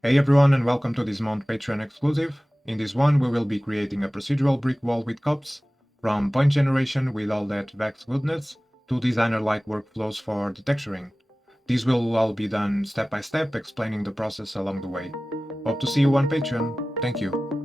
Hey everyone, and welcome to this month Patreon exclusive. In this one we will be creating a procedural brick wall with cups, from point generation with all that Vex goodness, to designer-like workflows for the texturing. These will all be done step by step, explaining the process along the way. Hope to see you on Patreon. Thank you.